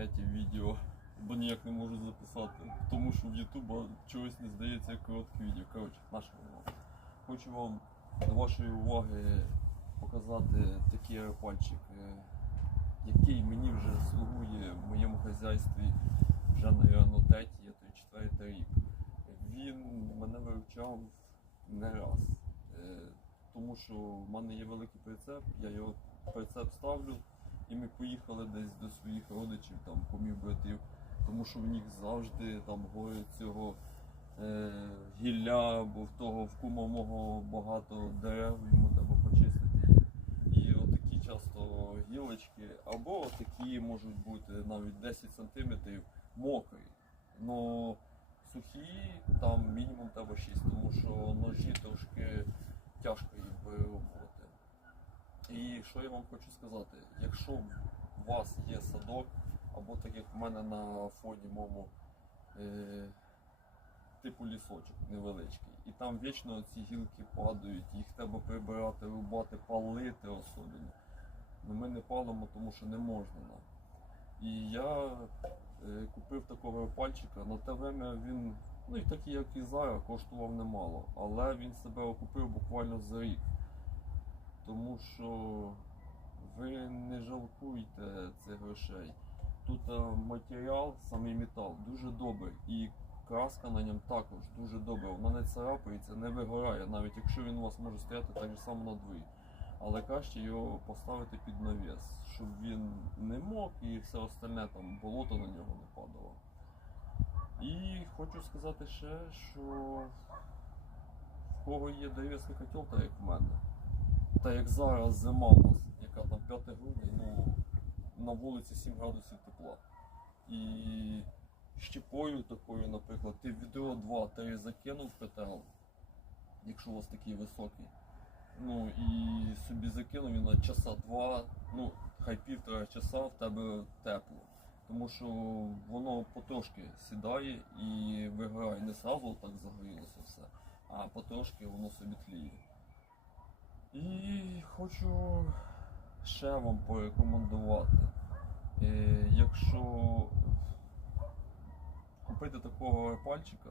третє відео, бо ніяк не можу записати, тому що в YouTube чогось не здається коротке відео. Коротше, наше воно. Хочу вам до вашої уваги показати такий пальчик, е, який мені вже слугує в моєму хазяйстві вже, напевно, третій, а то четвертий рік. Він мене вивчав не раз. Е, Тому що в мене є великий прицеп, я його прицеп ставлю, і ми поїхали десь до своїх родичів, там, помів братів, тому що в них завжди там гори цього е, гілля, бо в того в кума мого багато дерев, йому треба почистити. І отакі часто гілочки, або такі можуть бути навіть 10 см мокрі. Но сухі там мінімум треба 6, тому що ножі трошки тяжко. І що я вам хочу сказати, якщо у вас є садок, або так як в мене на фоні моєму е, типу лісочок невеличкий, і там вічно ці гілки падають, їх треба прибирати, рубати, палити особливо. Ну ми не палимо, тому що не можна нам. І я е, купив такого пальчика. На те время він, ну і такий, як і зараз, коштував немало. Але він себе окупив буквально за рік. Тому що ви не жалкуйте цих грошей. Тут е, матеріал, самий метал, дуже добрий. І краска на ньому також дуже добра. Вона не царапається, не вигорає, навіть якщо він у вас може стояти так же само на дворі. Але краще його поставити під навіс, щоб він не мок і все остальне там болото на нього не падало. І хочу сказати ще, що в кого є дерев'яний котел, так як в мене. Та як зараз зима у нас, яка там 5 грудня, ну на вулиці 7 градусів тепла. І щепою такою, наприклад, ти відро 2-3 закинув в котел, якщо у вас такий високий. Ну і собі закинув він на часа два, ну хай півтора часа в тебе тепло. Тому що воно потрошки сідає і виграє. Не сразу так загорілося все, а потрошки воно собі тліє. І хочу ще вам порекомендувати, е, якщо купити такого пальчика,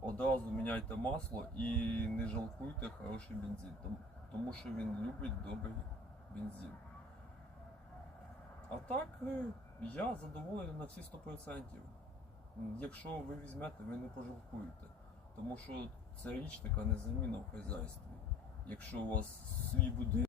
одразу міняйте масло і не жалкуйте хороший бензин, тому що він любить добрий бензин. А так, е, я задоволений на всі 100%. Якщо ви візьмете, ви не пожалкуєте. Тому що це річ така незамінна в хазяйстві. Якщо у вас свій будинок.